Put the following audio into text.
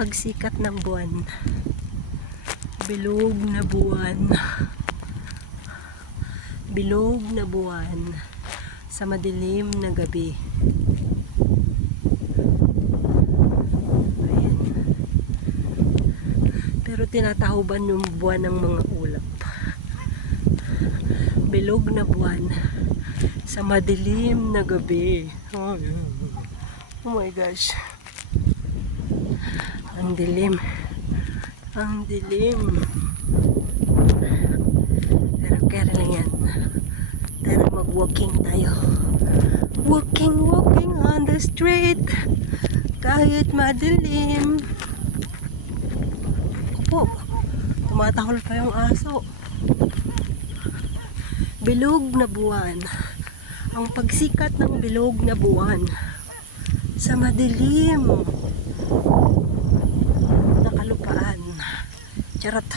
pagsikat ng buwan. Bilog na buwan. Bilog na buwan sa madilim na gabi. Ayan. Pero tinatahuban yung buwan ng mga ulap. Bilog na buwan sa madilim na gabi. Oh my gosh. Ang dilim. Ang dilim. Pero kaya lang yan. Tara mag-walking tayo. Walking on the street. Kahit madilim. Opo. Tumatahol pa yung aso. Bilog na buwan. Ang pagsikat ng bilog na buwan sa madilim na kalupaan. Charot.